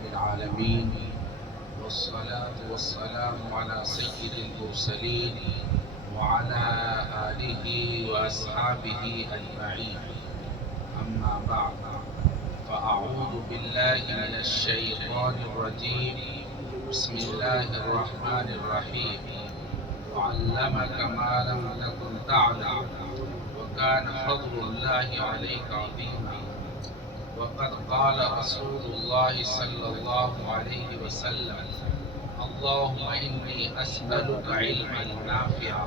رب العالمين، والصلاة والسلام على سيد المرسلين وعلى آله وأصحابه أجمعين. أما بعد، فأعوذ بالله من الشيطان الرجيم. بسم الله الرحمن الرحيم. وعلمك ما لم تكن تعلم وكان فضل الله عليك عظيما. وقد قال رسول الله صلى الله عليه وسلم: اللهم إني أسألك علما نافعا.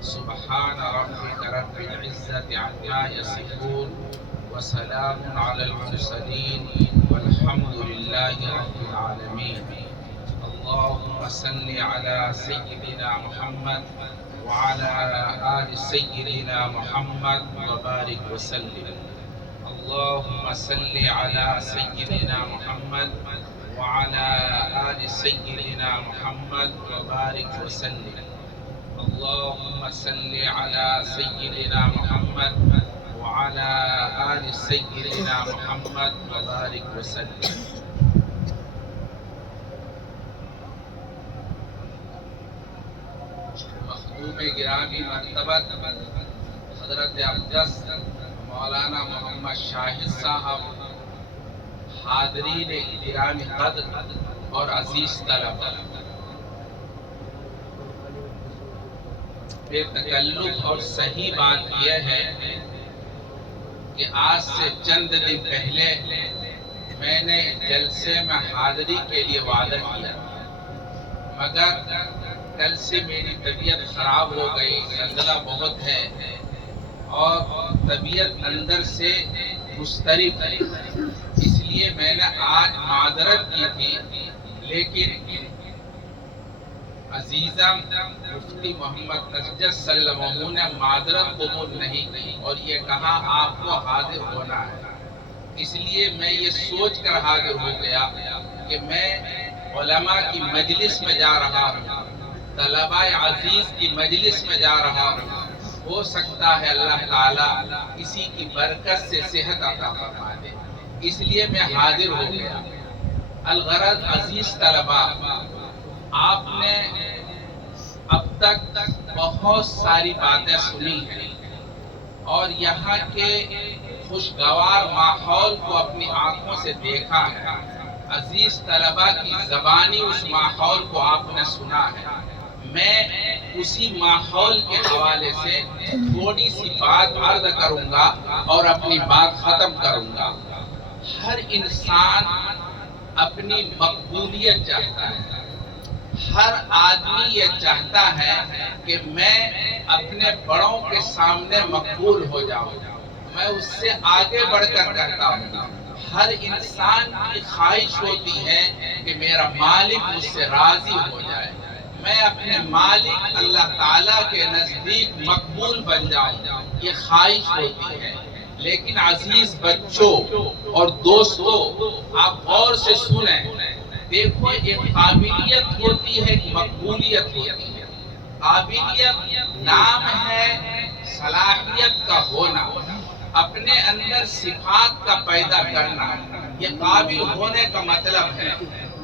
سبحان ربك رب العزة عما يصفون وسلام على المرسلين والحمد لله رب العالمين. اللهم صل على سيدنا محمد وعلى آل سيدنا محمد وبارك وسلم. اللهم صل على سيدنا محمد وعلى آل سيدنا محمد وبارك وسلم. اللهم صل على سيدنا محمد وعلى آل سيدنا محمد وبارك وسلم. مخدوم گرامی مرتبت حضرت اقدس مولانا محمد شاہد صاحب، حاضرین گرامی قدر اور عزیز طلبہ، بے تکلف اور صحیح بات یہ ہے کہ آج سے چند دن پہلے میں نے جلسے میں حاضری کے لیے وعدہ کیا، مگر کل سے میری طبیعت خراب ہو گئی، نزلہ بہت ہے اور طبیعت اندر سے مضطرب ہے، اس لیے میں نے آج معذرت کی تھی، لیکن عزیزم مفتی محمد نجس صلی اللہ علیہ وسلم نے معذرت قبول نہیں کی اور یہ کہا آپ کو حاضر ہونا ہے. اس لیے میں یہ سوچ کر حاضر ہو گیا کہ میں علماء کی مجلس میں جا رہا ہوں، طلباء عزیز کی مجلس میں جا رہا ہوں، ہو سکتا ہے اللہ تعالیٰ کسی کی برکت سے صحت عطا فرما دے، اس لیے میں حاضر ہو گیا. الغرض عزیز طلباء، آپ نے اب تک بہت ساری باتیں سنی ہیں اور یہاں کے خوشگوار ماحول کو اپنی آنکھوں سے دیکھا ہے. عزیز طلباء کی زبانی اس ماحول کو آپ نے سنا ہے. میں اسی ماحول کے حوالے سے تھوڑی سی بات عرض کروں گا اور اپنی بات ختم کروں گا. ہر انسان اپنی مقبولیت چاہتا ہے، ہر آدمی یہ چاہتا ہے کہ میں اپنے بڑوں کے سامنے مقبول ہو جاؤں، میں اس سے آگے بڑھ کر کرتا ہوں. ہر انسان کی خواہش ہوتی ہے کہ میرا مالک مجھ سے راضی ہو جائے، میں اپنے مالک اللہ تعالیٰ کے نزدیک مقبول بن جاؤں، یہ خواہش ہوتی ہے. لیکن عزیز بچوں اور دوستوں، آپ غور سے سنیں، دیکھو ایک قابلیت ہوتی ہے، ایک مقبولیت ہوتی ہے. قابلیت نام ہے صلاحیت کا ہونا، اپنے اندر صفات کا پیدا کرنا، یہ قابل ہونے کا مطلب ہے.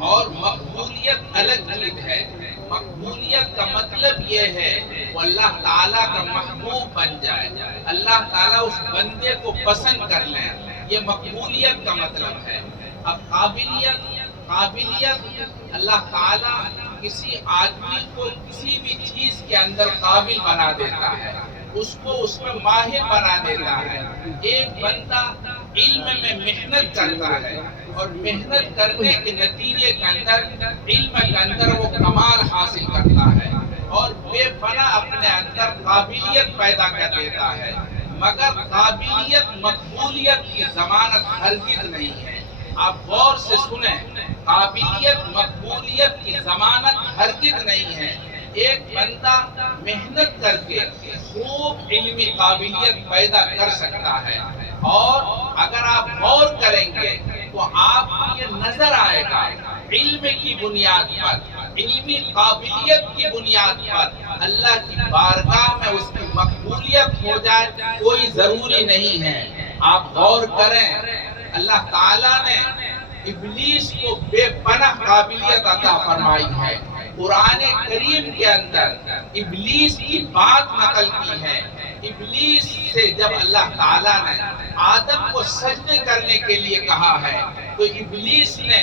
اور مقبولیت الگ چیز ہے. مقبولیت کا مطلب یہ ہے وہ اللہ تعالیٰ کا محبوب بن جائے، اللہ تعالیٰ اس بندے کو پسند کر لیں، یہ مقبولیت کا مطلب ہے. اب قابلیت اللہ تعالیٰ کسی آدمی کو کسی بھی چیز کے اندر قابل بنا دیتا ہے، اس کو اس میں ماہر بنا دیتا ہے. ایک بندہ علم میں محنت کرتا ہے اور محنت کرنے کے نتیجے کے اندر علم کے اندر وہ کمال حاصل کرتا ہے اور بے پناہ اپنے اندر قابلیت پیدا کر دیتا ہے. مگر قابلیت مقبولیت کی ضمانت ہرگز نہیں ہے. آپ غور سے سنیں، قابلیت مقبولیت کی ضمانت ہرگز نہیں ہے. ایک بندہ محنت کر کے خوب علمی قابلیت پیدا کر سکتا ہے، اور اگر آپ غور کریں گے تو آپ کو یہ نظر آئے گا علم کی بنیاد پر، علمی قابلیت کی بنیاد پر اللہ کی بارگاہ میں اس کی مقبولیت ہو جائے کوئی ضروری نہیں ہے. آپ غور کریں، اللہ تعالیٰ نے ابلیس کو بے پناہ قابلیت عطا فرمائی ہے۔ قرآن کریم کے اندر ابلیس کی بات نقل کی ہے۔ ابلیس سے جب اللہ تعالیٰ نے آدم کو سجدے کرنے کے لیے کہا ہے تو ابلیس نے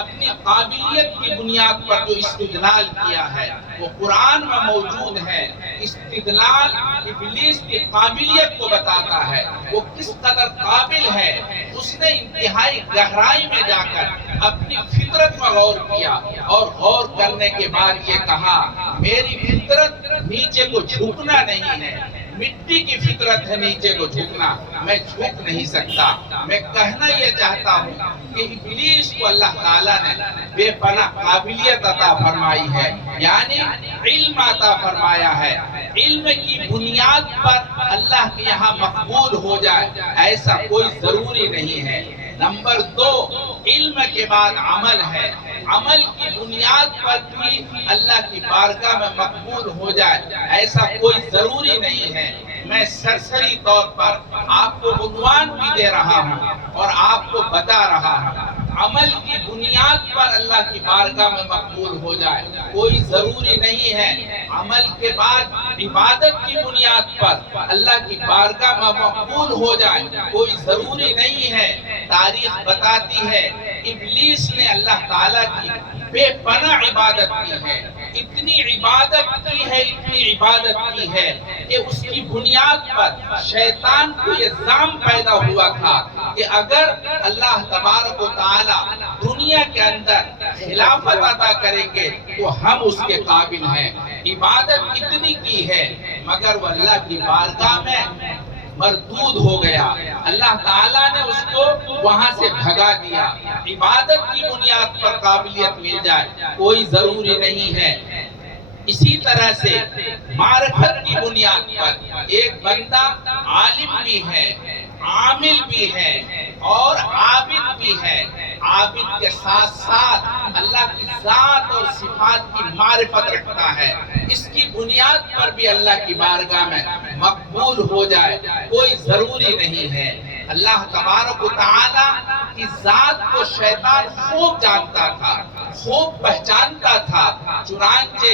اپنی قابلیت کی بنیاد پر جو استدلال کیا ہے وہ قرآن میں موجود ہے۔ استدلال ابلیس کی قابلیت کو بتاتا ہے، وہ کس قدر قابل ہے۔ اس نے انتہائی گہرائی میں جا کر اپنی فطرت میں غور کیا اور غور کرنے کے بعد یہ کہا میری فطرت نیچے کو جھکنا نہیں ہے، مٹی کی فطرت ہے نیچے کو جھکنا، میں جھک نہیں سکتا۔ میں کہنا یہ چاہتا ہوں کہ ابلیس کو اللہ تعالیٰ نے بے پناہ قابلیت عطا فرمائی ہے، یعنی علم عطا فرمایا ہے۔ علم کی بنیاد پر اللہ کے یہاں مقبول ہو جائے ایسا کوئی ضروری نہیں ہے۔ نمبر 2، علم کے بعد عمل ہے۔ عمل کی بنیاد پر بھی اللہ کی بارگاہ میں مقبول ہو جائے ایسا کوئی ضروری نہیں ہے۔ میں سرسری طور پر آپ کو عنوان بھی دے رہا ہوں اور آپ کو بتا رہا ہوں۔ عمل کی بنیاد پر اللہ کی بارگاہ میں مقبول ہو جائے کوئی ضروری نہیں ہے۔ عمل کے بعد عبادت کی بنیاد پر اللہ کی بارگاہ میں مقبول ہو جائے کوئی ضروری نہیں ہے۔ تاریخ بتاتی ہے ابلیس نے اللہ تعالیٰ کی بے پناہ عبادت کی ہے، اتنی عبادت کی ہے، اتنی عبادت کی ہے کہ اس کی بنیاد پر شیطان کو یہ ظلم پیدا ہوا تھا کہ اگر اللہ تبارک و تعالی دنیا کے اندر خلافت عطا کریں گے تو ہم اس کے قابل ہیں۔ عبادت اتنی کی ہے مگر وہ اللہ کی بارگاہ میں مردود ہو گیا، اللہ تعالیٰ نے اس کو وہاں سے بھگا دیا۔ عبادت کی بنیاد پر قابلیت مل جائے کوئی ضروری نہیں ہے۔ اسی طرح سے معرفت کی بنیاد پر ایک بندہ عالم بھی ہے، عامل بھی ہے اور عابد بھی ہے۔ عابد کے ساتھ ساتھ اللہ کی ذات اور صفات کی معرفت رکھتا ہے، اس کی بنیاد پر بھی اللہ کی بارگاہ میں مقبول ہو جائے کوئی ضروری نہیں ہے۔ اللہ تبارک و تعالی کی ذات کو شیطان خوب جانتا تھا، خوب پہچانتا تھا، چنانچہ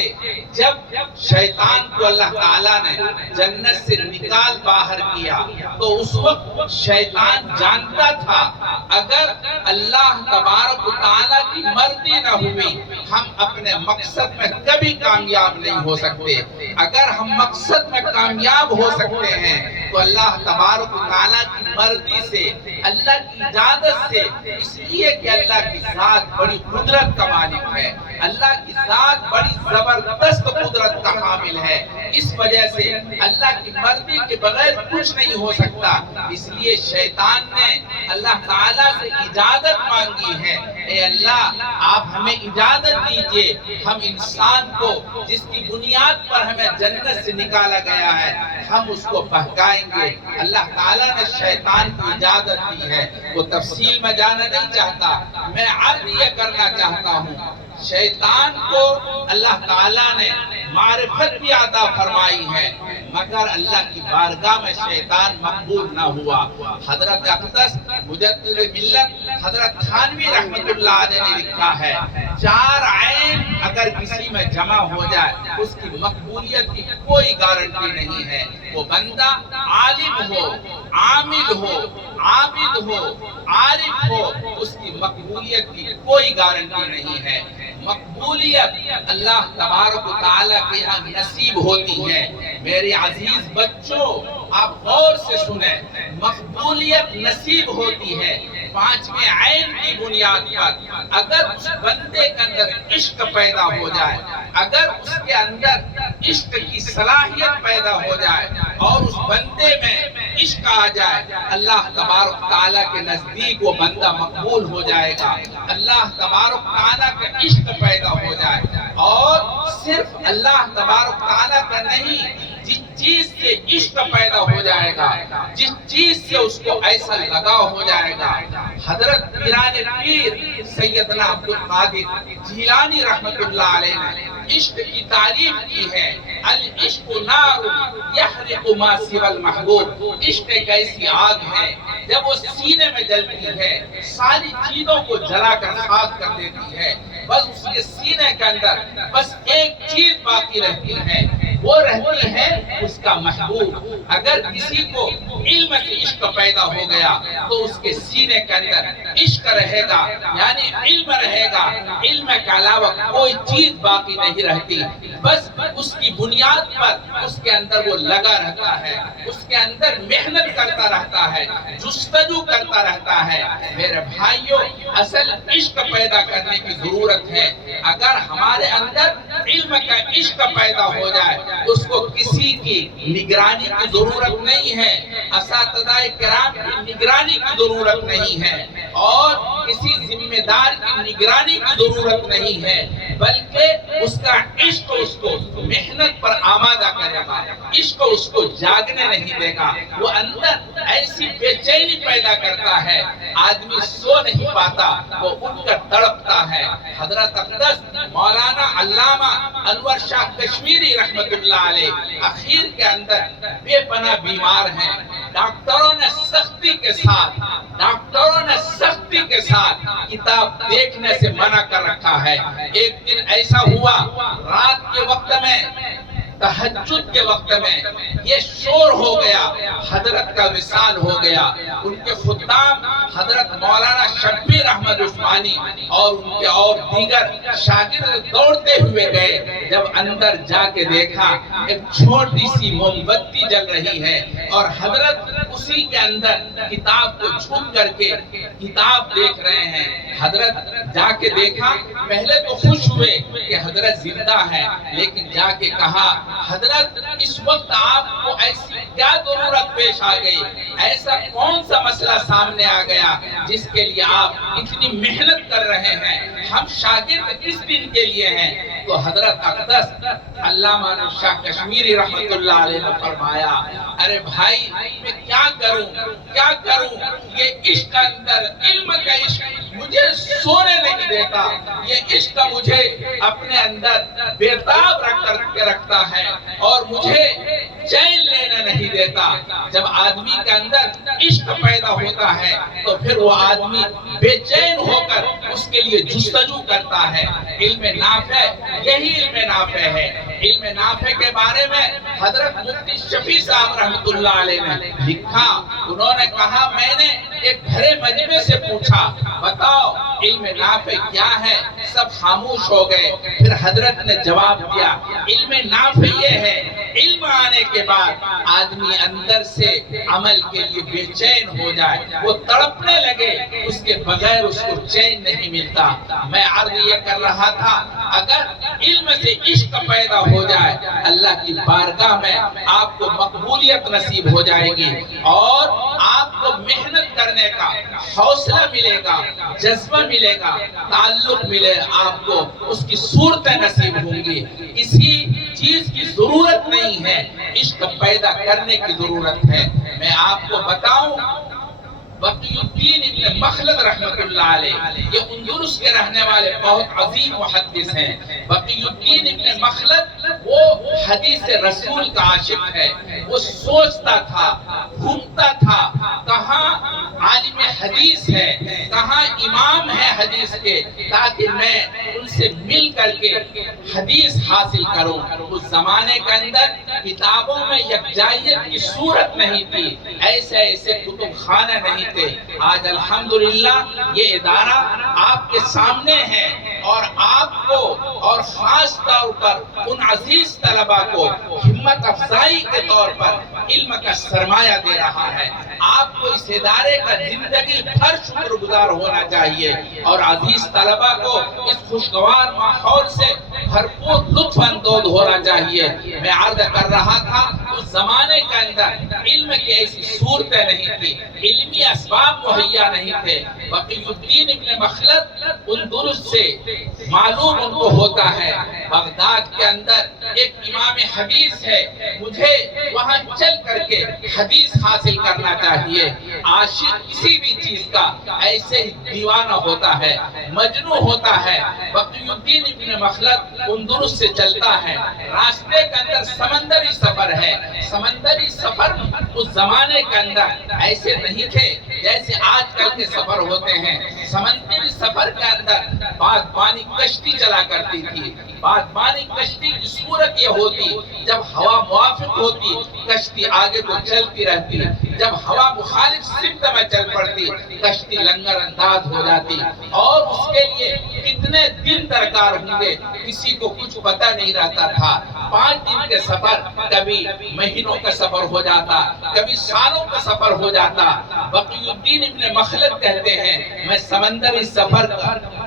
جب شیطان کو اللہ تعالیٰ نے جنت سے نکال باہر کیا تو اس وقت شیطان جانتا تھا اگر اللہ تبارک و تعالیٰ کی مرضی نہ ہوئی ہم اپنے مقصد میں کبھی کامیاب نہیں ہو سکتے۔ اگر ہم مقصد میں کامیاب ہو سکتے ہیں تو اللہ تبارک و تعالیٰ کی مرضی سے، اللہ کی اجازت سے، اس لیے کہ اللہ کی ذات بڑی قدرت کا مالک ہے، اللہ کی ذات بڑی زبردست قدرت کا حامل ہے، اس وجہ سے اللہ کی مرضی کے بغیر کچھ نہیں ہو سکتا۔ اس لیے شیطان نے اللہ تعالیٰ سے اجازت مانگی ہے، اے اللہ آپ ہمیں اجازت دیجئے ہم انسان کو جس کی بنیاد پر ہمیں جنت سے نکالا گیا ہے ہم اس کو بہکائیں گے۔ اللہ تعالیٰ نے شیطان کو اجازت دی ہے، وہ تفصیل میں جانا نہیں چاہتا، میں عرض یہ کرنا چاہتا ہوں شیطان کو اللہ تعالیٰ نے معرفت بھی عطا فرمائی ہے مگر اللہ کی بارگاہ میں شیطان مقبول نہ ہوا۔ حضرت اقدس مجدد ملت حضرت تھانوی رحمت اللہ علیہ نے لکھا ہے 4 عین اگر کسی میں جمع ہو جائے اس کی مقبولیت کی کوئی گارنٹی نہیں ہے۔ وہ بندہ عالم ہو، عامل ہو، عابد ہو، عارف ہو، اس کی مقبولیت کی کوئی گارنٹی نہیں ہے۔ مقبولیت اللہ تبارک و تعالیٰ کے یہاں نصیب ہوتی ہے۔ میرے عزیز بچوں آپ غور سے سنیں، مقبولیت نصیب ہوتی ہے 5ویں عین کی بنیاد پر اگر اس بندے کے اندر عشق پیدا ہو جائے، اگر اس کے اندر عشق کی صلاحیت پیدا ہو جائے اور اس بندے میں عشق آ جائے اللہ تبارک تعالیٰ کے نزدیک وہ بندہ مقبول ہو جائے گا۔ اللہ تبارک تعالیٰ کا عشق پیدا ہو جائے اور صرف اللہ تبارک تعالیٰ کا نہیں، جس چیز سے عشق پیدا ہو جائے گا، جس چیز سے اس کو ایسا لگاؤ ہو جائے گا۔ حضرت پیران پیر سیدنا عبد القادر جیلانی رحمت اللہ علیہ نے عشق کی تعریف کی ہے، العشق نار یحرق ما سوى المحبوب، عشق ایک ایسی آگ ہے جب وہ سینے میں جلتی ہے ساری چیزوں کو جلا کر خاک کر دیتی ہے، بس اس کے سینے کے اندر بس ایک چیز باقی رہتی ہے، وہ رہتی ہے اس کا محبوب۔ اگر کسی کو علم سے عشق پیدا ہو گیا تو اس کے سینے کے اندر عشق رہے گا، یعنی علم رہے گا، علم کے علاوہ کوئی چیز باقی نہیں رہتی، بس اس کی بنیاد پر اس کے اندر وہ لگا رہتا ہے، اس کے اندر محنت کرتا رہتا ہے، جستجو کرتا رہتا ہے۔ میرے بھائیوں، اصل عشق پیدا کرنے کی ضرورت ہے۔ اگر ہمارے اندر علم کا عشق پیدا ہو جائے اس کو کسی کی نگرانی کی ضرورت نہیں ہے، اساتذہ کرام کی نگرانی کی ضرورت نہیں ہے، اور کسی ذمہ دار کی نگرانی کی ضرورت نہیں ہے، بلکہ اس کا عشق اس کو محنت پر آمادہ کرے گا، عشق اس کو جاگنے نہیں دے گا، وہ اندر ایسی بے چینی پیدا کرتا ہے، آدمی سو نہیں پاتا، وہ اٹھ کر تڑپتا ہے۔ حضرت اقدس مولانا علامہ انور شاہ کشمیری رحمت اللہ علیہ اخیر کے اندر بے پناہ بیمار ہیں، ڈاکٹروں نے سختی کے ساتھ کتاب دیکھنے سے منع کر رکھا ہے۔ ایک دن ایسا ہوا، رات کے وقت میں، تہجد کے وقت میں یہ شور ہو گیا، حضرت کا وصال ہو گیا۔ ان کے خدام حضرت مولانا شبیر احمد عثمانی اور ان کے اور دیگر شاگرد دوڑتے ہوئے گئے، جب اندر جا کے دیکھا ایک چھوٹی سی موم بتی جل رہی ہے اور حضرت اسی کے اندر کتاب کو چھپ کر کے کتاب دیکھ رہے ہیں۔ حضرت جا کے دیکھا، پہلے تو خوش ہوئے کہ حضرت زندہ ہے، لیکن جا کے کہا حضرت اس وقت آپ کو ایسی کیا ضرورت پیش آ گئی، ایسا کون سا مسئلہ سامنے آ گیا جس کے لیے آپ اتنی محنت کر رہے ہیں، ہم شاگرد کس دن کے لیے ہیں؟ تو حضرت اقدس علامہ انور شاہ کشمیری رحمت اللہ علیہ نے فرمایا، ارے بھائی میں کیا کروں، یہ عشق اندر، علم کا عشق مجھے سونے نہیں دیتا، یہ عشق مجھے اپنے اندر بیتاب رکھتا ہے اور مجھے چین لینا نہیں دیتا۔ جب آدمی کے اندر عشق پیدا ہوتا ہے تو پھر وہ آدمی بے چین ہو کر اس کے لیے جستجو کرتا ہے۔ علم نافع، یہی علم نافع ہے۔ علم نافع کے بارے میں حضرت مفتی شفیع صاحب رحمت اللہ علیہ نے لکھا، انہوں نے کہا میں نے ایک بھرے مجمع سے پوچھا بتاؤ علم نافع کیا ہے، سب خاموش ہو گئے۔ پھر حضرت نے جواب دیا، علم نافع یہ ہے، علم آنے کے بعد آدمی اندر سے عمل کے لیے بے چین ہو جائے، وہ تڑپنے لگے، اس کے بغیر اس کو چین نہیں ملتا۔ میں عرض یہ کر رہا تھا، اگر علم سے عشق پیدا ہو جائے اللہ کی بارگاہ میں آپ کو مقبولیت نصیب ہو جائے گی، اور آپ کو محنت کرنے کا حوصلہ ملے گا، جذبہ ملے گا، تعلق ملے، آپ کو اس کی صورتیں نصیب ہوں گی۔ کسی چیز کی ضرورت نہیں ہے، عشق پیدا کرنے کی ضرورت ہے۔ میں آپ کو بتاؤں، بقی الدین ابن مخلد رحمت اللہ علیہ، یہ اندلس کے رہنے والے بہت عظیم محدث ہیں۔ بقی الدین ابن مخلد وہ حدیث رسول کا عاشق ہے، وہ سوچتا تھا، گھومتا تھا، کہاں عالم حدیث ہے، کہاں امام ہے حدیث کے، تاکہ میں ان سے مل کر کے حدیث حاصل کروں۔ اس زمانے کے اندر کتابوں میں یکجائیت کی صورت نہیں تھی، ایسے کتب خانہ نہیں تھے۔ آج الحمدللہ یہ ادارہ آپ کے سامنے ہے، اور آپ کو اور خاص طور پر ان عزیز طلبہ کو ہمت افزائی کے طور پر علم کا سرمایہ دے رہا ہے۔ آپ کو اس ادارے کا زندگی بھر شکر گزار ہونا چاہیے، اور عزیز طلبہ کو اس خوشگوار ماحول سے بھرپور لطف اندوز ہونا چاہیے۔ میں عرض کر رہا تھا اس زمانے کے اندر علم کی ایسی صورتیں نہیں تھی، علمی اسباب مہیا نہیں تھے۔ بقی الدین ابن مخلد اندلس سے معلوم ان کو ہوتا ہے بغداد کے اندر ایک امام حدیث ہے، مجھے وہاں چل کر کے حدیث حاصل کرنا چاہیے۔ عاشق کسی بھی چیز کا ایسے ہی دیوانہ ہوتا ہے، مجنون ہوتا ہے۔ بقی الدین ابن مخلد اندلس سے چلتا ہے، راستے کے اندر سمندری سفر ہے۔ سمندری سفر اس زمانے کے اندر ایسے نہیں تھے جیسے آج کل کے سفر ہوتے ہیں۔ سمندری سفر کے اندر بادبانی کشتی چلا کرتی تھی۔ بادبانی کشتی کی صورت یہ ہوتی، جب ہوا موافق ہوتی کشتی آگے کو چلتی رہتی، جب ہوا مخالف سمت میں چل پڑتی کشتی لنگر انداز ہو جاتی، اور اس کے لیے کتنے دن درکار ہوں گے کسی کو کچھ پتہ نہیں رہتا تھا۔ 5 دن کے سفر کبھی مہینوں کا سفر ہو جاتا، کبھی سالوں کا سفر ہو جاتا۔ بقی الدین ابن مخلد کہتے ہیں میں سمندری سفر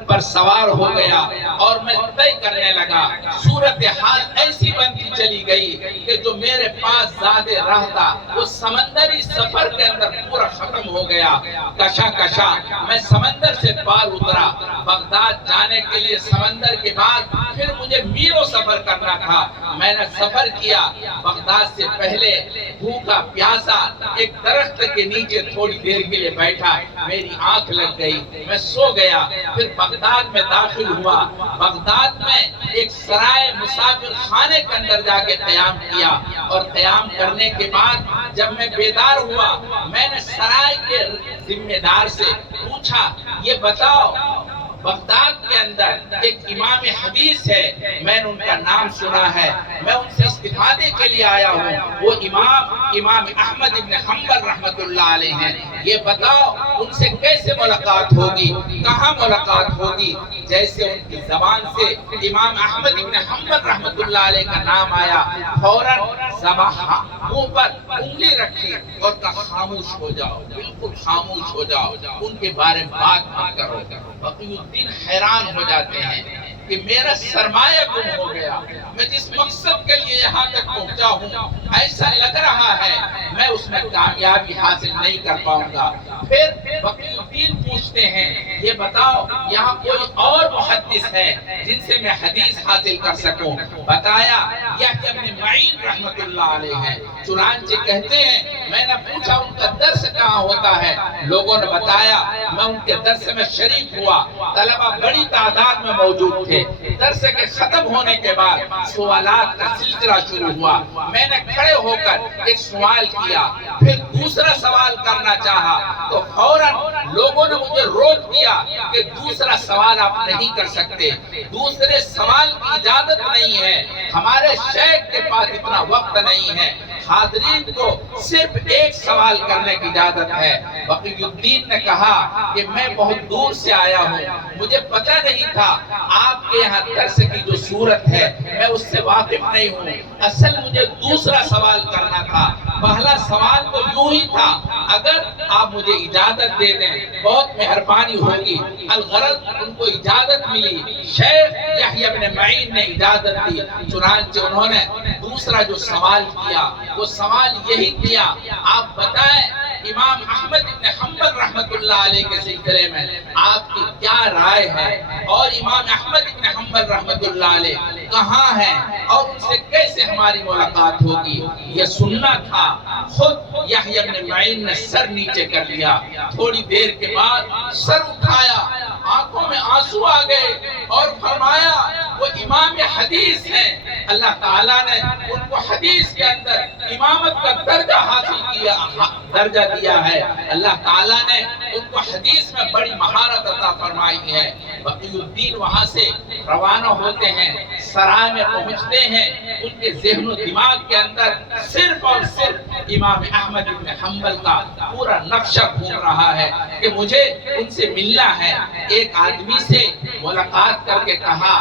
پر سوار ہو گیا اور میں طے کرنے لگا، صورتحال ایسی بنتی چلی گئی کہ جو میرے پاس زیادہ راہ تھا وہ سمندری سفر کے اندر پورا ختم ہو گیا۔ کشا کشا میں سمندر سے پار اترا۔ بغداد جانے کے لیے سمندر کے بعد پھر مجھے میلوں سفر کرنا تھا۔ میں نے سفر کیا، بغداد سے پہلے بھوکا پیاسا ایک درخت کے نیچے تھوڑی دیر کے لیے بیٹھا، میری آنکھ لگ گئی، میں سو گیا۔ پھر بغداد میں داخل ہوا، بغداد میں ایک سرائے مسافر خانے کے اندر جا کے قیام کیا، اور قیام کرنے کے بعد جب میں بیدار ہوا میں نے سرائے کے ذمہ دار سے پوچھا یہ بتاؤ بغداد کے اندر ایک امام حدیث ہے، میں نے ان کا نام سنا ہے، میں ان سے استفادے کے لیے آیا ہوں، وہ امام احمد ابن حنبل رحمت اللہ علیہ ہیں، یہ بتاؤ ان سے کیسے ملاقات ہوگی، کہاں ملاقات ہوگی؟ جیسے ان کی زبان سے امام احمد ابن حنبل رحمت اللہ علیہ کا نام آیا، فوراً منہ پر انگلی رکھی اور کہا خاموش ہو جاؤ، بالکل خاموش ہو جاؤ، ان کے بارے میں بات مت کرو۔ بقی الدین حیران ہو جاتے ہیں کہ میرا سرمایہ گم ہو گیا، میں جس مقصد کے لیے یہاں تک پہنچا ہوں ایسا لگ رہا ہے میں اس میں کامیابی حاصل نہیں کر پاؤں گا۔ پھر بقی الدین پوچھتے ہیں یہ بتاؤ یہاں کوئی اور محدث ہے جن سے میں حدیث حاصل کر سکوں؟ بتایا یحییٰ ابن معین رحمت اللہ علیہ ہیں۔ چنانچہ کہتے ہیں میں نے پوچھا ان کا درس کہاں ہوتا ہے؟ لوگوں نے بتایا میں ان کے درس میں شریک ہوا، طلبہ بڑی تعداد میں موجود تھے۔ درس کے ختم ہونے کے بعد سوالات کا سلسلہ شروع ہوا، میں نے کھڑے ہو کر ایک سوال کیا، پھر دوسرا سوال کرنا چاہا تو فوراً لوگوں نے مجھے روک دیا کہ دوسرا سوال آپ نہیں کر سکتے، دوسرے سوال کی اجازت نہیں ہے، ہمارے شیخ کے پاس اتنا وقت نہیں ہے، حاضرین کو صرف ایک سوال کرنے کی اجازت ہے۔ بقی الدین نے کہا کہ میں بہت دور سے آیا ہوں، مجھے پتہ نہیں تھا آپ کے یہاں درس کی جو صورت ہے میں اس سے واقف نہیں ہوں، اصل مجھے دوسرا سوال کرنا تھا۔ پہلا سوال تو یوں ہی تھا اگر آپ مجھے اجازت دے دیں بہت مہربانی ہوگی۔ الغرض ان کو اجازت ملی، شیخ یحییٰ ابن معین نے اجازت دی، چنانچہ انہوں نے دوسرا جو سوال کیا وہ سوال یہی کیا آپ بتائیں امام احمد ابن حنبل رحمت اللہ علیہ کے سلسلے میں آپ کی کیا رائے ہے، اور امام احمد ابن حنبل رحمت اللہ علیہ کہاں ہیں اور ان سے کیسے ہماری ملاقات ہوگی؟ یہ سننا تھا۔ خود یحییٰ ابن معین نے سر نیچے کر لیا، تھوڑی دیر کے بعد سر اٹھایا، آنکھوں میں آنسو آ گئے اور فرمایا وہ امام حدیث ہیں، اللہ تعالیٰ نے ان کو حدیث کے اندر امامت کا درجہ حاصل کیا، درجہ دیا ہے، اللہ تعالیٰ نے ان کو حدیث میں بڑی مہارت عطا فرمائی ہے۔ بقی الدین وہاں سے روانہ ہوتے ہیں، سرائے میں پہنچتے ہیں، ان کے ذہن و دماغ کے اندر صرف اور صرف امام احمد بن حنبل کا پورا نقشہ گھوم رہا ہے کہ مجھے ان سے ملنا ہے۔ ایک آدمی سے ملاقات کر کے کہا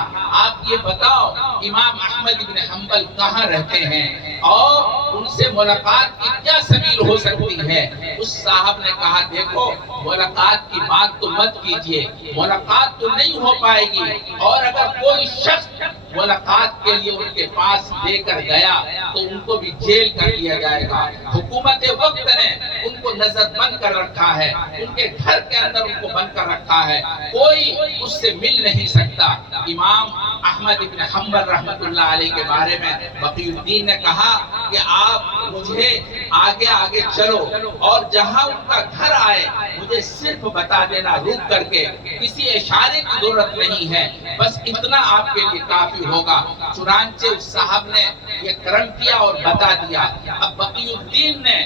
آپ یہ بتاؤ امام احمد بن حنبل کہاں رہتے ہیں اور ان سے ملاقات کی کیا سبیل ہو سکتی ہے؟ اس صاحب نے کہا دیکھو ملاقات کی بات تو مت کیجئے، ملاقات تو نہیں ہو پائے گی، اور اگر کوئی شخص ملاقات کے لیے ان کے پاس لے کر گیا تو ان کو بھی جیل کر دیا جائے گا۔ حکومت وقت نے ان کو نظر بند کر رکھا ہے، ان کے گھر کے اندر ان کو بند کر رکھا ہے، کوئی اس سے مل نہیں سکتا۔ امام احمد بن حنبل رحمۃ اللہ علیہ کے بارے میں بقی الدین نے کہا کہ آپ مجھے آگے آگے چلو اور جہاں ان کا گھر آئے مجھے صرف بتا دینا، رک کر کے، کسی اشارے کی ضرورت نہیں ہے، بس اتنا آپ کے لیے کافی ہوگا۔ چنانچہ اس صاحب نے یہ کرم کیا اور بتا دیا۔ اب بقی الدین نے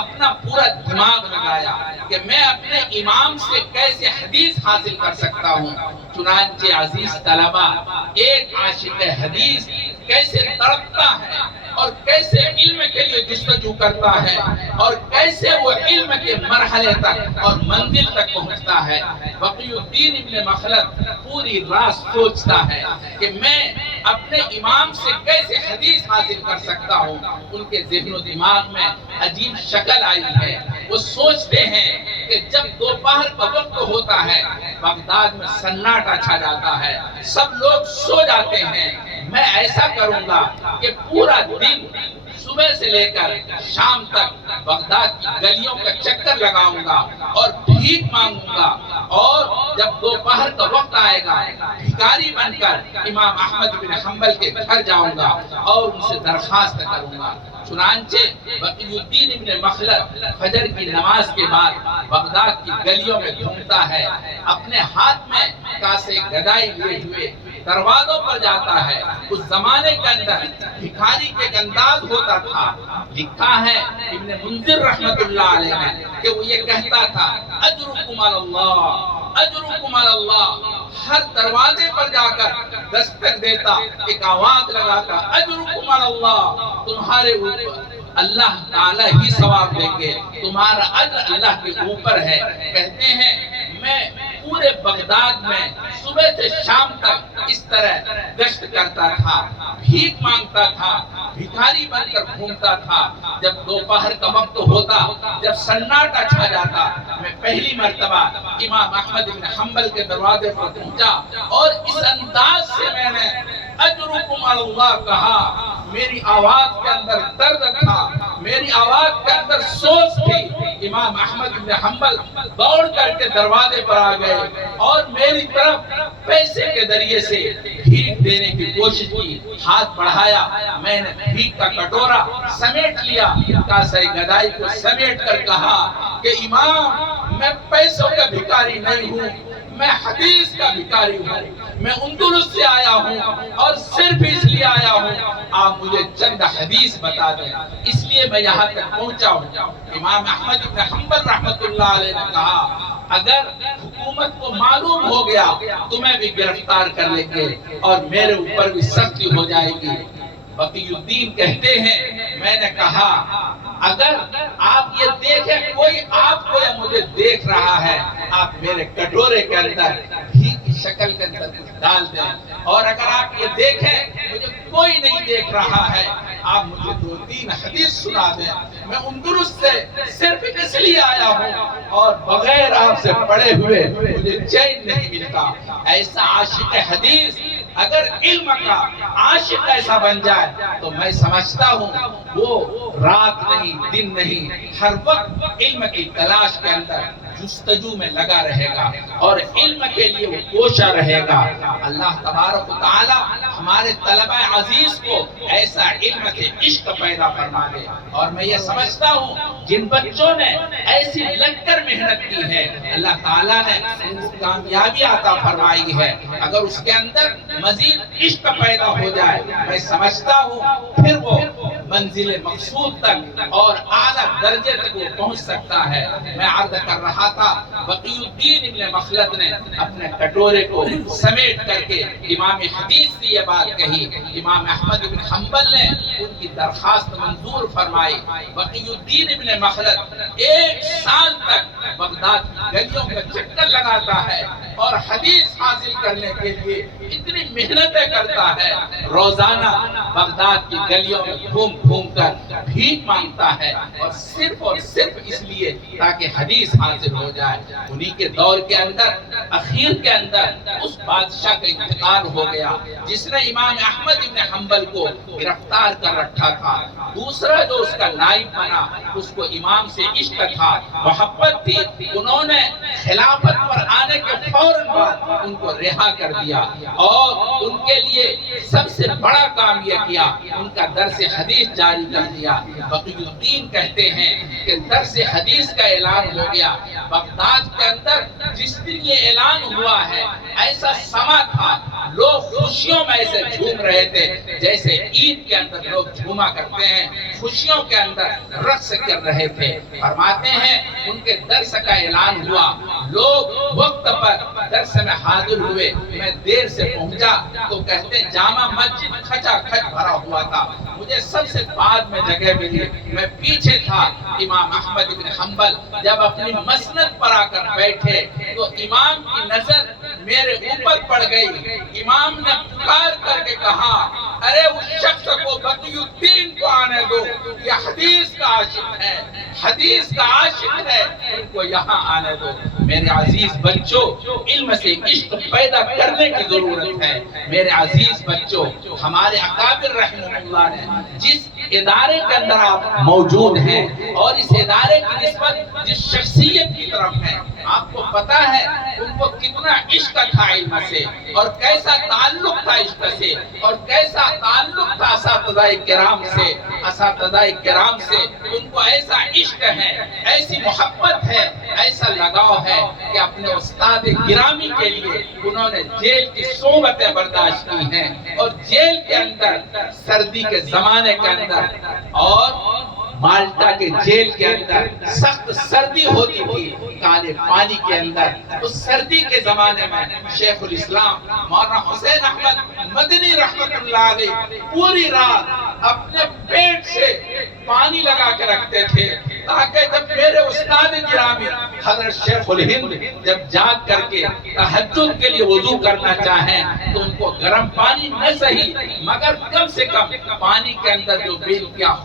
اپنا پورا دماغ لگایا کہ میں اپنے امام سے کیسے حدیث حاصل کر سکتا ہوں۔ چنانچہ عزیز طلبہ، ایک عاشق حدیث کیسے تڑپتا ہے اور کیسے علم کے لیے جستجو کرتا ہے اور کیسے وہ علم کے مرحلے تک اور منزل تک پہنچتا ہے۔ بقی الدین ابن مخلد پوری رات سوچتا ہے کہ میں اپنے امام سے کیسے حدیث حاصل کر سکتا ہوں۔ ان کے ذہن و دماغ میں عجیب شکل آئی ہے۔ وہ سوچتے ہیں کہ جب دوپہر کا وقت ہوتا ہے بغداد میں سناٹا چھا جاتا ہے، سب لوگ سو جاتے ہیں، میں ایسا کروں گا کہ پورا دن صبح سے لے کر شام تک بغداد کی گلیوں کا چکر لگاؤں گا اور بھیک مانگوں گا، اور جب دوپہر کا وقت آئے گا بھکاری بن کر امام احمد بن حنبل کے گھر جاؤں گا اور ان سے درخواست کروں گا۔ چنانچہ بقی الدین ابن مخلد فجر کی نماز کے بعد بغداد کی گلیوں میں گھومتا ہے، اپنے ہاتھ میں کاسے گدائی لیے ہوئے دروازوں پر جاتا ہے۔ اس زمانے کے اندر بھکاری کے ایک انداز ہوتا تھا، لکھا ہے ابن منذر رحمت اللہ علیہ نے کہ وہ یہ کہتا تھا اجرکم علی اللہ، اجرکم علی اللہ۔ ہر دروازے پر جا کر دستک دیتا، ایک آواز لگاتا اجرکم علی اللہ، تمہارے اوپر اللہ تعالی ہی ثواب دیں گے، تمہارا اجر اللہ کے اوپر ہے۔ کہتے ہیں میں پورے بغداد میں صبح سے شام تک اس طرح گشت کرتا تھا، بھیک مانگتا تھا، بھکاری بن کر گھومتا تھا۔ جب دوپہر کا وقت ہوتا، جب سناٹا چھا جاتا، میں پہلی مرتبہ امام احمد بن حنبل کے دروازے پر پہنچا اور اس انداز سے میں نے اجرکم علی اللہ کہا۔ میری آواز کے اندر درد تھا، میری آواز کے اندر سوز تھی۔ امام احمد بن حنبل دوڑ کر کے دروازے پر آ گئے اور میری طرف پیسے کے ذریعے سے بھیک دینے کی کوشش کی۔ ہاتھ بڑھایا، میں نے بھیک کا کٹورا سمیٹ لیا، کاسے گدائی کو سمیٹ کر کہا کہ امام میں پیسوں کا بھکاری نہیں ہوں، میں حدیث کا بھکاری ہوں، میں اندلس سے آیا ہوں اور صرف اس لیے آیا ہوں آپ مجھے چند حدیث بتا دیں، اس لیے میں یہاں تک پہنچا ہوں۔ امام احمد بن حنبل رحمت اللہ علیہ نے کہا اگر حکومت کو معلوم ہو گیا تمہیں بھی گرفتار کر لیں گے اور میرے اوپر بھی سختی ہو جائے گی۔ بقی الدین کہتے ہیں میں نے کہا اگر آپ یہ دیکھیں کوئی آپ کو یا مجھے دیکھ رہا ہے، آپ میرے کٹورے کے اندر گھی کی شکل کے اندر کچھ ڈال دیں، اور اگر آپ یہ دیکھیں مجھے کوئی نہیں دیکھ رہا ہے آپ مجھے 2-3 حدیث سنا دیں، میں اندلس سے صرف اس لیے آیا ہوں اور بغیر آپ سے پڑھے ہوئے مجھے چین نہیں ملتا۔ ایسا عاشق حدیث اگر علم کا عاشق ایسا بن جائے تو میں سمجھتا ہوں وہ رات نہیں دن نہیں ہر وقت علم کی تلاش کے اندر جستجو میں لگا رہے گا اور علم کے لیے وہ کوشاں رہے گا۔ اللہ تبارک و تعالی ہمارے طلبہ عزیز کو ایسا علم کے عشق پیدا فرما دے، اور میں یہ سمجھتا ہوں جن بچوں نے ایسی لگ کر محنت کی ہے اللہ تعالیٰ نے کامیابی عطا فرمائی ہے۔ اگر اس کے اندر مزید عشق پیدا ہو جائے میں سمجھتا ہوں پھر وہ منزل مقصود تک اور اعلیٰ درجے تک وہ پہنچ سکتا ہے۔ میں عرض کر رہا تھا بقی الدین ابن مخلد نے اپنے کٹورے کو سمیٹ کر کے امام حدیث سے یہ بات کہی، امام احمد بن حنبل نے ان کی درخواست منظور فرمائی۔ بقی الدین ابن مخلد 1 سال تک بغداد کی گلیوں کا چکر لگاتا ہے اور حدیث حاصل کرنے کے لیے اتنی محنتیں کرتا ہے، روزانہ بغداد کی گلیوں میں گھوم گھوم کر بھیک مانگتا ہے اور صرف اس لیے تاکہ حدیث حاصل ہو جائے۔ انہی کے دور کے اندر اخیر کے اندر اس بادشاہ کا انتقال ہو گیا جس نے امام احمد ابن حنبل کو گرفتار کر رکھا تھا۔ دوسرا جو اس کا نائب بنا، اس کو امام سے عشق تھا، محبت تھی، انہوں نے خلافت پر آنے کے فوراً بعد ان کو رہا کر دیا اور ان کے لیے سب سے بڑا کام یہ کیا، ان کا درس حدیث جاری کر دیا۔ بقی الدین کہتے ہیں کہ درس حدیث کا اعلان ہو گیا بغداد کے اندر۔ جس دن یہ اعلان ہوا ہے ایسا سما تھا، لوگ خوشیوں میں ایسے جھوم رہے تھے جیسے عید کے اندر لوگ جھوما کرتے ہیں، خوشیوں کے اندر رقص کر رہے تھے۔ فرماتے ہیں ان کے درس کا اعلان ہوا، لوگ وقت پر درس میں حاضر ہوئے۔ میں دیر سے پہنچا تو کہتے ہیں جامع مسجد کھچا کھچ بھرا ہوا تھا، مجھے سب سے بعد میں جگہ ملی، میں پیچھے تھا۔ امام احمد بن حنبل جب اپنی مسند پر آ کر بیٹھے تو امام کی نظر میرے اوپر پڑ گئی۔ امام نے پکار کر کے کہا، ارے اس شخص کو بقی الدین کو آنے دو، یہ حدیث کا عاشق ہے، حدیث کا عاشق ہے، ان کو یہاں آنے دو۔ میرے عزیز بچوں، علم سے عشق پیدا کرنے کی ضرورت ہے۔ میرے عزیز بچوں، ہمارے اکابر رحمہ اللہ نے جس ادارے کے اندر آپ موجود ہیں اور اس ادارے کی نسبت جس شخصیت کی طرف ہے، آپ کو پتا ہے ان کو کتنا عشق تھا علم سے، اور کیسا تعلق تھا عشق سے، اور کیسا تعلق تھا اساتذہ کرام سے۔ اساتذہ کرام سے ان کو ایسا عشق ہے، ایسی محبت ہے، ایسا لگاؤ ہے کہ اپنے استاد گرامی کے لیے انہوں نے جیل کی صحبتیں برداشت کی ہیں، اور جیل کے اندر سردی کے زمانے کے اندر اور مالٹا کے جیل کے اندر سخت سردی ہوتی تھی کالے پانی کے اندر۔ اس سردی کے زمانے میں شیخ الاسلام مولانا حسین احمد مدنی رحمت اللہ علیہ پوری رات اپنے پیٹ سے پانی لگا کے رکھتے تھے تاکہ جب میرے استاد گرامی حضرت شیخ الہند جب جاگ کر کے تہجد کے لیے وضو کرنا چاہیں تو ان کو گرم پانی نہ صحیح مگر کم سے کم پانی کے اندر جو بے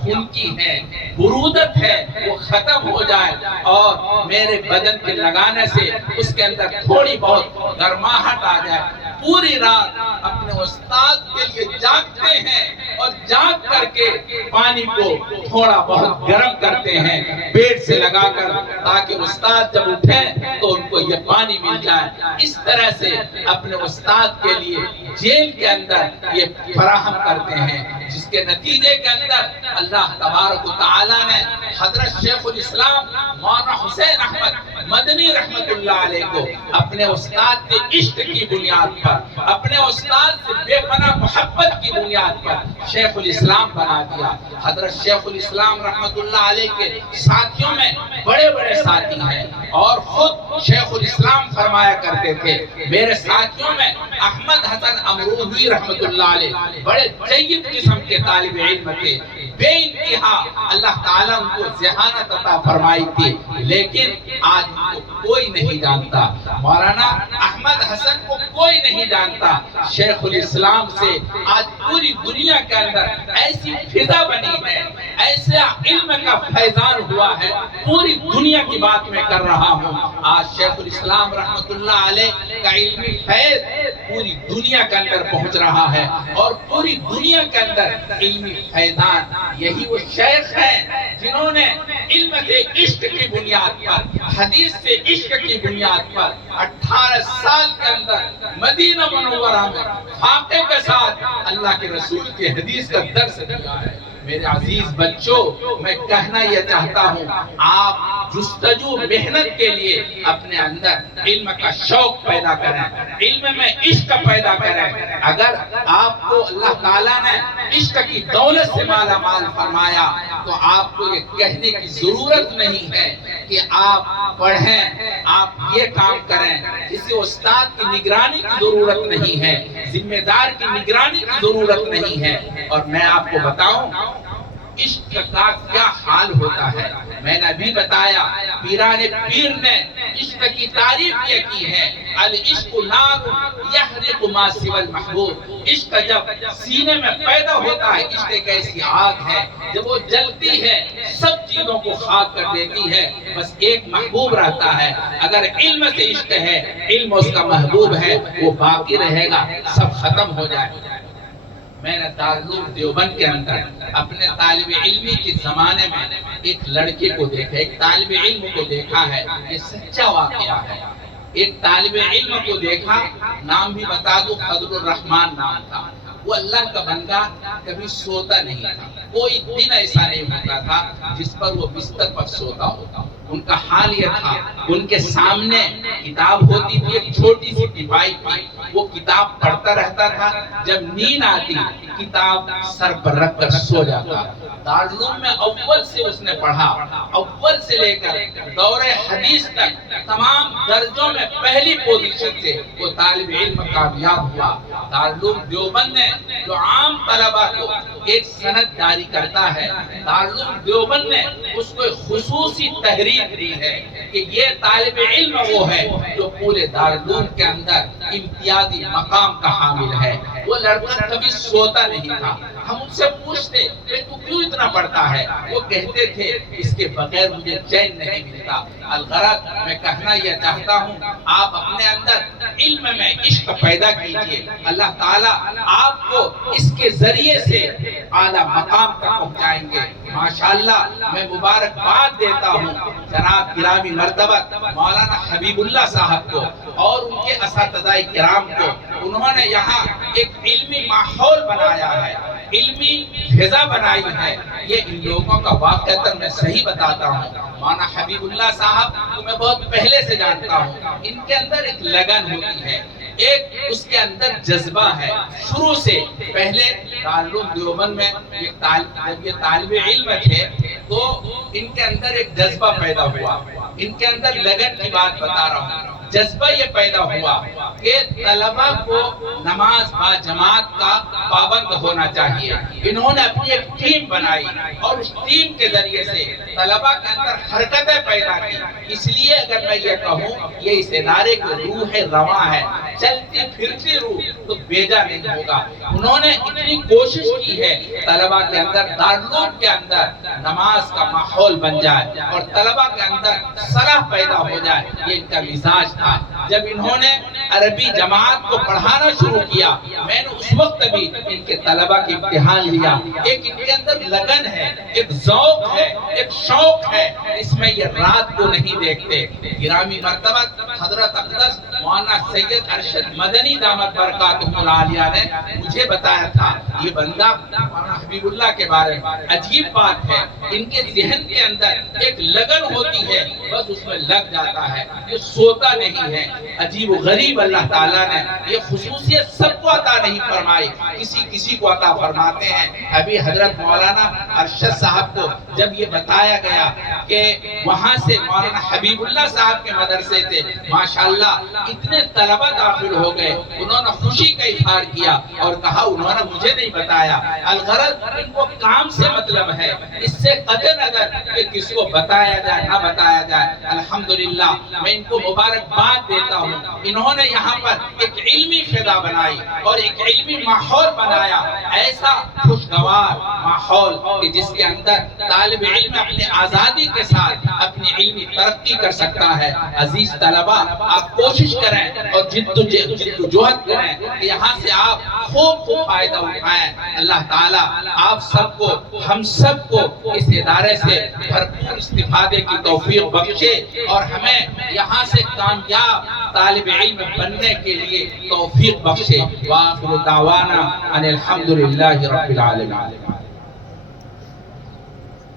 خنکی ہے، برودت ہے، وہ ختم ہو جائے اور میرے بدن کے لگانے سے اس کے اندر تھوڑی بہت گرماہٹ آ جائے۔ پوری رات اپنے استاد کے لیے جاگتے ہیں اور جاگ کر کے پانی کو تھوڑا بہت گرم کرتے ہیں پیٹ سے لگا کر تاکہ استاد جب اٹھیں تو ان کو یہ پانی مل جائے۔ اس طرح سے اپنے استاد کے لیے جیل کے اندر یہ فراہم کرتے ہیں، جس کے نتیجے کے اندر اللہ تبارک و تعالی نے حضرت شیخ الاسلام مولانا حسین احمد مدنی رحمت اللہ علیہ کو اپنے استاد کے عشق کی بنیاد پر، اپنے استاد سے بے پناہ محبت کی بنیاد پر شیخ الاسلام بنا دیا۔ حضرت شیخ الاسلام رحمت اللہ علیہ کے ساتھیوں میں بڑے بڑے ساتھی ہیں، اور خود شیخ الاسلام فرمایا کرتے تھے میرے ساتھیوں میں احمد حسن امروہوی رحمت اللہ علیہ بڑے جید قسم کے طالب علم تھے، بے انتہا اللہ تعالیٰ ان کو ذہانت عطا فرمائی تھی، لیکن آج ان کو کوئی نہیں جانتا۔ مولانا احمد حسن کو کوئی نہیں جانتا۔ شیخ الاسلام سے آج پوری دنیا کے اندر ایسی فضا بنی ہے، ایسا علم کا فیضان ہوا ہے، پوری دنیا کی بات میں کر رہا ہوں۔ آج شیخ الاسلام رحمت اللہ علیہ کا علمی فیض پوری دنیا کے اندر پہنچ رہا ہے، اور پوری دنیا کے اندر علمی فیضان یہی وہ شیخ ہیں جنہوں نے علم سے عشق کی بنیاد پر، حدیث سے عشق کی بنیاد پر 18 سال کے اندر مدینہ منورہ میں فاقے کے ساتھ اللہ کے رسول کی حدیث کا درس دیا ہے۔ میرے عزیز بچوں، میں کہنا یہ چاہتا ہوں، آپ جستجو محنت کے لیے اپنے اندر علم کا شوق پیدا کریں، علم میں عشق پیدا کریں۔ اگر آپ کو اللہ تعالیٰ نے عشق کی دولت سے مالا مال فرمایا تو آپ کو یہ کہنے کی ضرورت نہیں ہے کہ آپ پڑھیں، آپ یہ کام کریں۔ کسی استاد کی نگرانی کی ضرورت نہیں ہے، ذمہ دار کی نگرانی کی ضرورت نہیں ہے۔ اور میں آپ کو بتاؤں، عشق کا کیا حال ہوتا ہے۔ میں نے ابھی بتایا پیران پیر نے عشق کی تعریف یہ کی ہے، العشق نار یحرق ما سوى المحبوب۔ عشق جب سینے میں پیدا ہوتا ہے، عشق ایک ایسی آگ ہے جب وہ جلتی ہے سب چیزوں کو خاک کر دیتی ہے، بس ایک محبوب رہتا ہے۔ اگر علم سے عشق ہے، علم اس کا محبوب ہے، وہ باقی رہے گا، سب ختم ہو جائے۔ میں نے دارالعلوم دیوبند کے اندر اپنے طالب علمی کے زمانے میں ایک لڑکے کو دیکھا، ایک طالب علم کو دیکھا ہے، یہ سچا واقعہ ہے۔ ایک طالب علم کو دیکھا، نام بھی بتا دو، فضل الرحمان نام تھا۔ وہ اللہ کا بندہ کبھی سوتا نہیں تھا، کوئی دن ایسا نہیں ہوتا تھا جس پر وہ بستر پر سوتا ہوتا۔ ان کا حال یہ تھا، ان کے سامنے کتاب ہوتی تھی، ایک چھوٹی سی ٹپائی تھی، وہ کتاب پڑھتا رہتا تھا، جب نیند آتی کتاب سر پر رکھ کر سو جاتا۔ دارالعلوم میں اول سے اس نے پڑھا، اول سے لے کر دور حدیث تک تمام درجوں میں پہلی پوزیشن سے وہ طالب علم کامیاب ہوا۔ دارالعلوم دیوبند نے جو عام طلبہ کو ایک سند جاری کرتا ہے، دارالعلوم دیوبند نے اس کو خصوصی تحریر دی ہے کہ یہ طالب علم وہ ہے جو پورے دارالعلوم کے اندر امتیازی مقام کا حامل ہے۔ وہ لڑکا کبھی سوتا نہیں تھا۔ ہم ان سے پوچھتے کہ تو کیوں اتنا پڑھتا ہے؟ وہ کہتے تھے اس کے بغیر مجھے چین نہیں ملتا۔ الغرض میں کہنا یہ چاہتا ہوں، آپ اپنے اندر علم میں عشق پیدا کیجئے، اللہ تعالیٰ آپ کو اس کے ذریعے سے اعلیٰ مقام تک پہنچائیں گے۔ ماشاءاللہ میں مبارکباد دیتا ہوں جناب گرامی مرتبہ مولانا حبیب اللہ صاحب کو اور ان کے اساتذہ کرام کو۔ انہوں نے یہاں ایک علمی ماحول بنایا ہے، علمی فضا بنائی ہے۔ یہ ان لوگوں کا واقعہ میں صحیح بتاتا ہوں، مولانا حبیب اللہ صاحب کو میں بہت پہلے سے جانتا ہوں۔ ان کے اندر ایک لگن ہوتی ہے، ایک اس کے اندر جذبہ ہے شروع سے۔ پہلے دارالعلوم دیوبند میں جب یہ طالب علم تھے تو ان کے اندر ایک جذبہ پیدا ہوا، ان کے اندر لگن کی بات بتا رہا ہوں۔ جذبہ یہ پیدا ہوا کہ طلبہ کو نماز با جماعت کا پابند ہونا چاہیے۔ انہوں نے اپنی ایک ٹیم بنائی اور اس ٹیم کے ذریعے سے طلبہ کے اندر حرکتیں پیدا کی۔ اس لیے اگر میں یہ کہوں یہ اس ادارے کی روح رواں ہے، چلتی پھرتی روح، تو بیجا نہیں ہوگا۔ انہوں نے اتنی کوشش کی ہے طلبہ کے اندر، دارالعلوم کے اندر نماز کا ماحول بن جائے اور طلبہ کے اندر صلاح پیدا ہو جائے، یہ ان کا مزاج تھا۔ جب انہوں نے عربی جماعت کو پڑھانا شروع کیا، میں نے اس وقت بھی ان کے طلبہ کی امتحان لیا۔ ایک ان کے اندر لگن ہے، ایک ذوق ہے، ایک شوق ہے، اس میں یہ رات کو نہیں دیکھتے۔ گرامی مرتبہ حضرت اقدس مولانا سید ارشد مدنی دامت برکاتہ العالیہ نے مجھے بتایا تھا، یہ بندہ مولانا حبیب اللہ کے بارے میں عجیب بات ہے، ان کے ذہن کے اندر ایک لگن ہوتی ہے، بس اس میں لگ جاتا ہے، یہ سوتا نہیں ہے۔ عجیب و غریب اللہ تعالیٰ نے یہ خصوصیت سب کو عطا نہیں فرمائی، کسی کو عطا فرماتے ہیں۔ ابھی حضرت مولانا ارشد صاحب کو جب یہ بتایا گیا کہ وہاں سے مولانا حبیب اللہ صاحب کے مدرسے سے ماشاءاللہ اتنے طلبہ داخل ہو گئے، انہوں نے خوشی کا اظہار کیا اور کہا انہوں نے مجھے نہیں بتایا۔ الغرض ان کو کام سے مطلب ہے، اس سے قطع نظر کہ کس کو بتایا جائے نہ بتایا جائے۔ الحمدللہ میں ان کو مبارکباد دیتا ہوں، انہوں نے یہاں پر ایک علمی فضا بنائی اور ایک علمی ماحول بنایا، ایسا خوشگوار ماحول کہ جس کے اندر طالب علم اپنی آزادی کے ساتھ اپنی علمی ترقی کر سکتا ہے۔ عزیز طلبہ آپ کوشش کریں اور جدوجہد کریں کہ یہاں سے آپ خوب فائدہ اٹھائیں۔ اللہ تعالیٰ آپ سب کو، ہم سب کو اس ادارے سے بھرپور استفادے کی توفیق بخشے اور ہمیں یہاں سے کامیاب طالب علم بننے کے لیے توفیق بخشے۔ وآخر دعوانا ان الحمدللہ رب العالمین۔